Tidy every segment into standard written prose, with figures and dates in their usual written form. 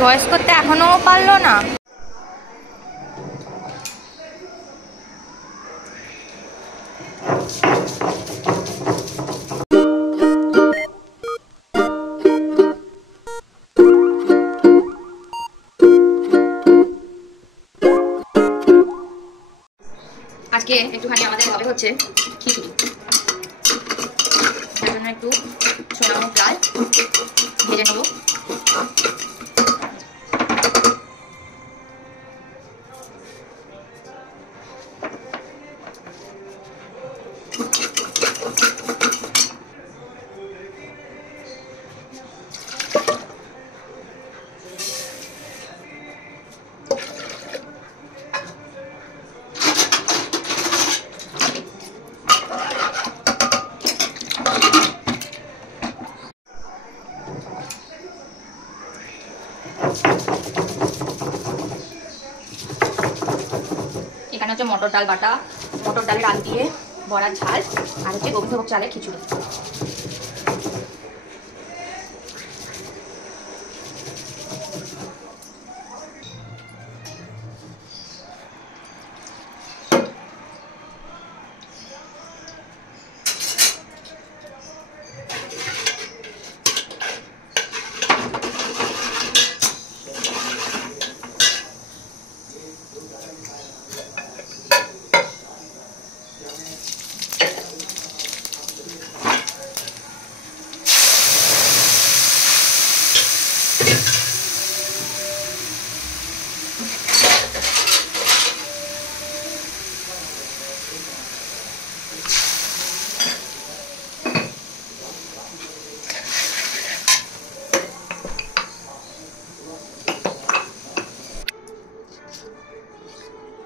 Choice করতে এখনো পারলো না। আজকে একটুখানি আমাদের হবে হচ্ছে খিচুড়ি, তার জন্য একটু সোনামুখ ডাল ভেজে নেবো। এখানে হচ্ছে মটর ডাল বাটা, মটর ডালের আলু দিয়ে বড়ার ঝাল, আর হচ্ছে গোবিন্দভোগ চালের খিচুড়ি।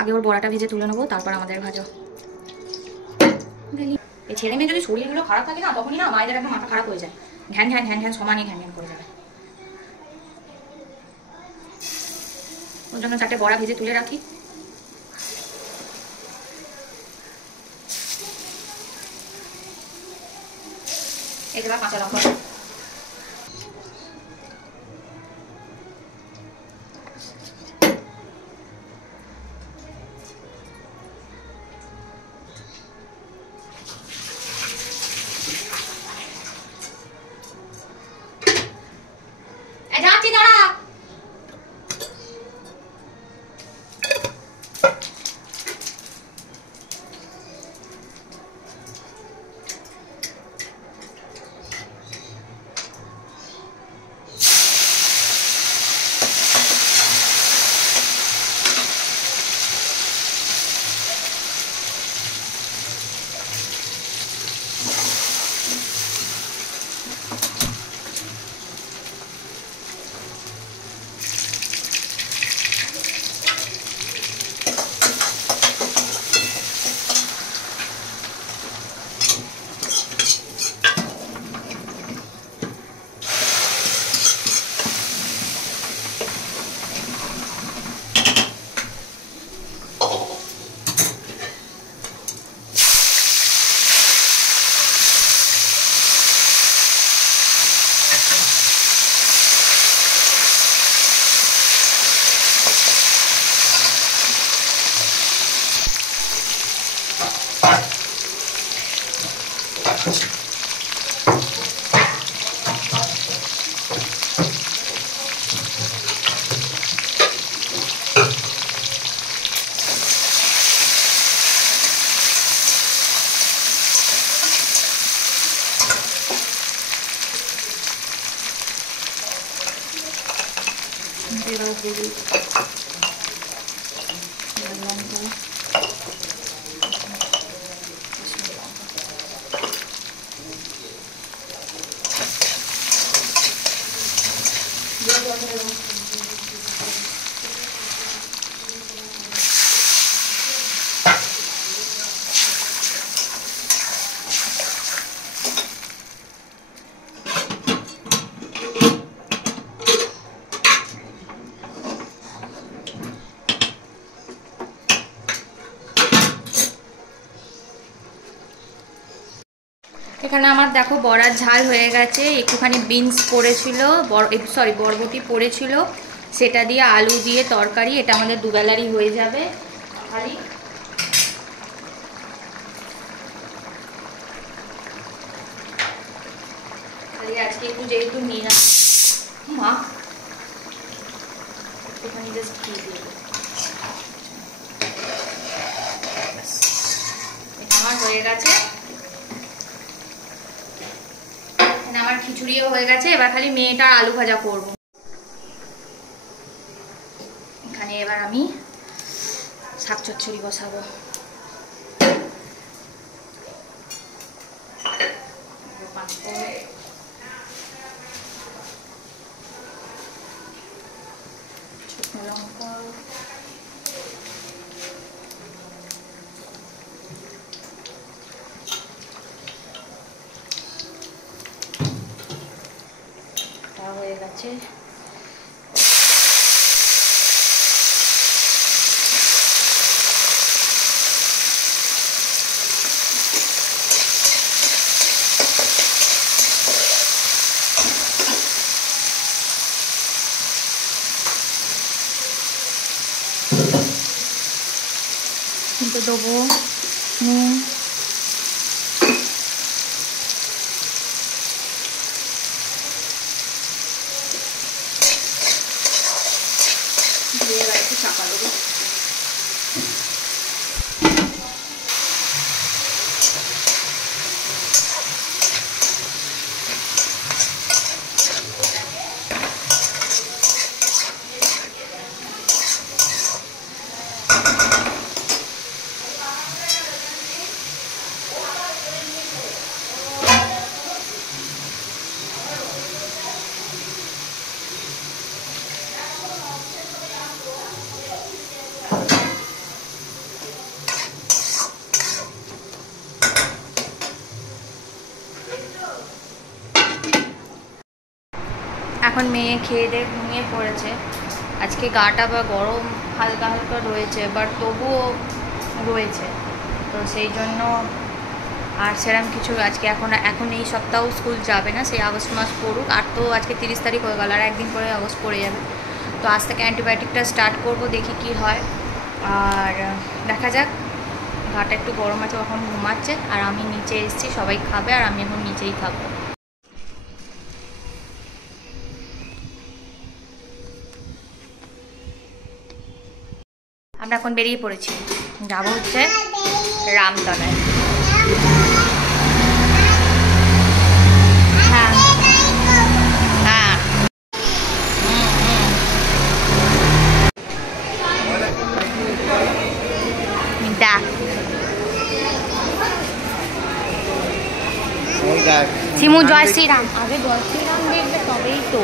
আগে ওর বড়াটা ভেজে তুলে নেবো, তারপর আমাদের ভাজা। এই ছেলে মেয়ে যদি শরীরগুলো খারাপ থাকে না, তখনই না মায়েদের একদম মাথা খারাপ হয়ে যায়, ঘ্যান ঘ্যান ঘ্যান ঘ্যান সমানই ঘ্যান ঘ্যান করে যাবে। ওর জন্য 4টে বড়া ভেজে তুলে রাখি। এবার কাঁচা লঙ্কা, যাচ্ছি দাঁড়া। এখানে আমার দেখো বড়ার ঝাল হয়ে গেছে, একটুখানি বিনস পড়েছিল, সরি বরবটি পড়েছিল, সেটা দিয়ে আলু দিয়ে তরকারি, এটা আমাদের দুবেলারই হয়ে যাবে। খালি আজকে একটু যেহেতু নিরামিষ, মা একটুখানি জাস্ট ঘি দিয়ে দেবো। এটা আমার হয়ে গেছে, আমার খিচুড়িও হয়ে গেছে। এবার খালি মেয়েটার আলু ভাজা করবো। এখানে এবার আমি শাক চচ্চড়ি বসাবো। শুকনো লঙ্কা, হয়ে গেছে। কিন্তু দেবো নুন, দিয়ে একটু চাপা দেবো। এখন মেয়ে খেয়ে দিয়ে ঘুমিয়ে পড়েছে। আজকে গাটা বা গরম হালকা হালকা রয়েছে, বাট তবুও রয়েছে, তো সেই জন্য আর সেরকম কিছু আজকে এখন এই সপ্তাহ স্কুল যাবে না, সেই আগস্ট মাস পড়ুক। আর তো আজকে 30 তারিখ হয়ে গেল, আর একদিন পরে আগস্ট পড়ে যাবে। তো আজ থেকে অ্যান্টিবায়োটিকটা স্টার্ট করব, দেখি কি হয়। আর দেখা যাক, গাটা একটু গরম আছে, এখন ঘুমাচ্ছে। আর আমি নিচে এসেছি, সবাই খাবে আর আমি এখন নিচেই খাবো। আমরা এখন বেরিয়ে পড়েছি, যাবো হচ্ছে রামতলায়। হ্যাঁ হ্যাঁ, সিমু জয় শ্রীরাম, আগে জয় শ্রীরাম দেখবে তবেই তো।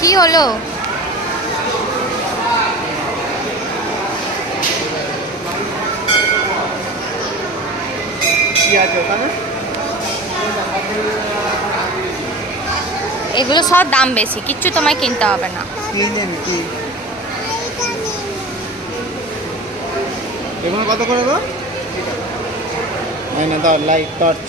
কি হলো? এগুলো সব দাম বেশি, কিচ্ছু তোমায় কিনতে হবে না। এগুলো কত করে গো? না দাও, লাইট টর্চ।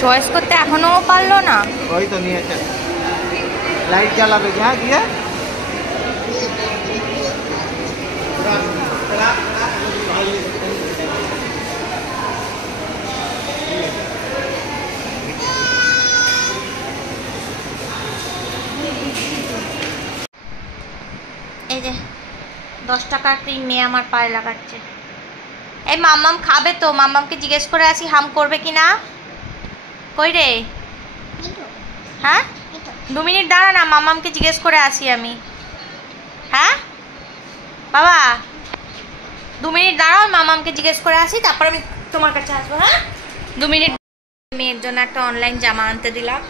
চয়েস করতে এখনো পারলো না। ওই তো নিয়েছে, লাইট জ্বালাবে কি? হ্যাঁ দিয়ে এই যে 10 টাকার ক্রিম মেয়ে আমার পায়ে লাগাচ্ছে। এই মাম্মাম খাবে তো, মাম্মামকে জিজ্ঞেস করে আসি হাম করবে কি না। কই রে? হ্যাঁ 2 মিনিট দাঁড়া না, মাম্মামকে জিজ্ঞেস করে আসি আমি। হ্যাঁ বাবা 2 মিনিট দাঁড়াও, মাম্মামকে জিজ্ঞেস করে আসি, তারপর আমি তোমার কাছে আসবো। হ্যাঁ 2 মিনিট। মেয়ের জন্য একটা অনলাইন জামা আনতে দিলাম,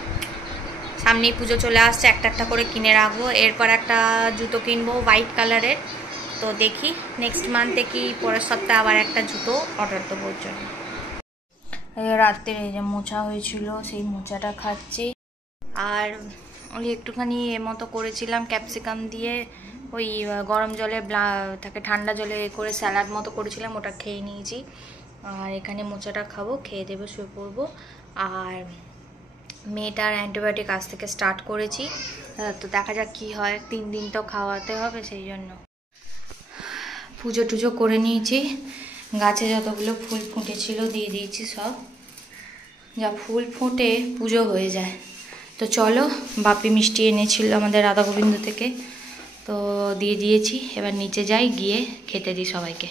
সামনেই পুজো চলে আসছে, একটা একটা করে কিনে রাখবো। এরপর একটা জুতো কিনবো হোয়াইট কালারের। তো দেখি নেক্সট মান্থে কি পরের সপ্তাহে আবার একটা জুতো অর্ডার দেবো ওর জন্য। রাত্রে এই যে মোচা হয়েছিল, সেই মোচাটা খাচ্ছি। আর ওই একটুখানি মতো করেছিলাম ক্যাপসিকাম দিয়ে, ওই গরম জলে তাকে ঠান্ডা জলে করে স্যালাড মতো করেছিলাম, ওটা খেয়ে নিয়েছি। আর এখানে মোচাটা খাবো, খেয়ে দেবে শুয়ে পড়বো। আর মেয়েটার অ্যান্টিবায়োটিক আজ থেকে স্টার্ট করেছি, তো দেখা যাক কী হয়। 3 দিন তো খাওয়াতে হবে, সেই জন্য। পুজো টুজো করে নিয়েছি, গাছে যতগুলো ফুল ফুটেছিল দিয়ে দিয়েছি সব। যা ফুল ফুটে পুজো হয়ে যায়। তো চলো, বাপি মিষ্টি এনেছিল আমাদের রাধা গোবিন্দ থেকে, তো দিয়ে দিয়েছি। এবার নিচে যাই, গিয়ে খেতে দিই সবাইকে।